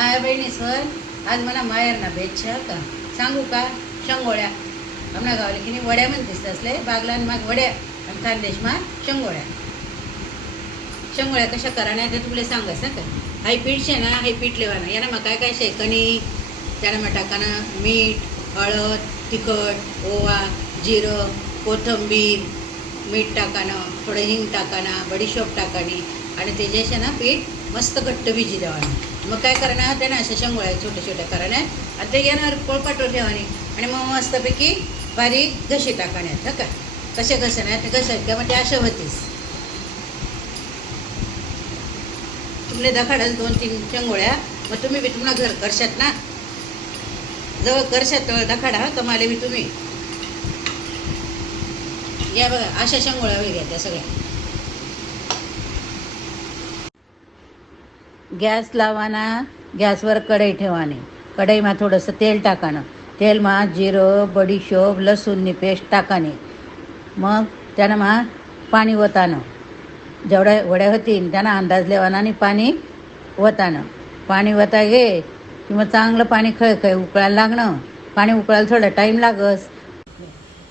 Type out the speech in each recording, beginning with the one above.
माया बहिणी सण आज मला माहेरना भेट छा का सांगू का शंगोळ्या आमना गावाला की नाही वड्या म्हणतेस तसले बागलान माग वड्या आणि खानदेश मा शंगोळ्या शंगोळ्या कशा कराण्या ते तुला सांगायचं का हाई पीठ शे ना हाई पीठ लेवाना यानं मग काय काय शे कणी त्यानं मग टाकाना मीठ हळद तिखट ओवा जिरं कोथिंबीर मीठ टाकानं थोडं हिंग टाकाना बडीशोप टाकानी आणि ते जे ना पीठ मस्त घट्ट भिजी देवानं मग काय करणार ते ना अशा शंगोळ्या छोट्या छोट्या करण्यात आणि ते येणार पोळपाटवर ठेवानी आणि मग मस्तपैकी बारीक घशी टाकण्यात हो का कसे घसण्यात ते घसत का मग ते अशा होतीस तुमले दखाडच 2-3 शंगोळ्या मग तुम्ही बी तुम्हाला घर करशात ना जवळ करशात दखाडा कमाले बी तुम्ही या बघा अशा शंगोळ्या वेगळ्या त्या सगळ्या गॅस लावाना गॅसवर कढई ठेवानी कढईमा थोडंसं तेल टाकानं तेलमा जिरं बडीशोप लसूणनी पेस्ट टाकानी मग त्यानं मग पाणी ओतानं जेवढ्या वड्या होतीन त्यांना अंदाज लेवाना आणि पाणी ओतानं पाणी ओता गे की मग चांगलं पाणी खळखळ उकळायला लागणं पाणी उकळायला थोडा टाईम लागस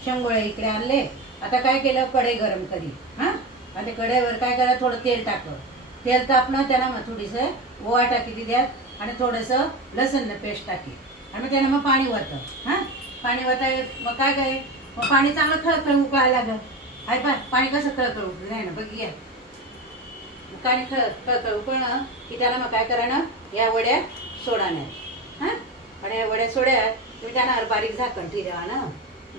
शंगोळे इकडे आणले आता काय केलं कढई गरम करी हां आणि कढईवर काय करा थोडं तेल टाकलं तेल तापणं त्याला मग थोडीसं ओवा टाकी त्यात आणि थोडंसं लसण पेस्ट टाकी आणि मग त्यानं मग पाणी वतं हां पाणी वताय मग काय काय मग पाणी चांगलं खळखळ उकळायला लागलं हाय पाणी कसं खळखळ उकळलं नाही ना बघ या पाणी खळखळ उकळणं की त्याला मग काय करायनं या वड्या सोडाण्यात हां आणि या वड्या सोड्या तुम्ही त्यानं बारीक झाकण ठेवा ना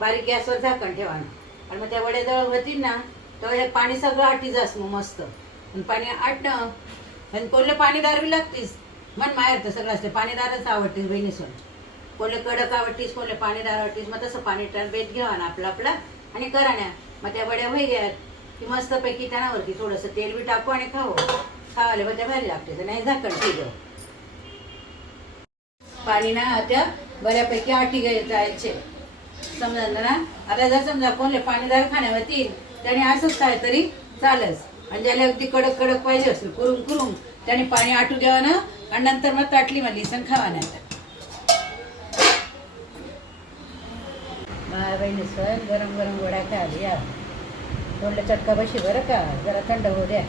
बारीक गॅसवर झाकण ठेवानं आणि मग त्या वड्या जवळ होतील ना तर हे पाणी सगळं आटी जास मग मस्त आणि पाणी आटणं आणि कोणलं पाणी दारवी लागतीस मन माहेर तर सगळं असते पाणीदारच आवडतीस बहिणी सोन कोणले कडक आवडतीस कोणले पाणीदार आवडतीस मग तसं पाणी बेत घ्यावा ना आपलं आपलं आणि कराण्या मग त्या वड्या होई घ्यात की मस्तपैकी त्यानावरती थोडंसं तेल बी टाकू आणि खाऊ खावाले मग त्या भारी लागते नाही झाकण ठीक पाणी ना आता बऱ्यापैकी आटी जायचे समजा ना आता जर समजा कोणले पाणीदार खाण्यावरती त्याने असंच काय तरी चालच आणि ज्याला अगदी कडक कडक पाहिजे असेल कुरुम कुरुम त्याने पाणी आटू द्यावं ना आणि नंतर मग ताटली मग लिसन खावा नाही माझ्या बहिणी सण गरम गरम वड्या खायला या थोडं चटका बशी बरं का जरा थंड होऊ द्या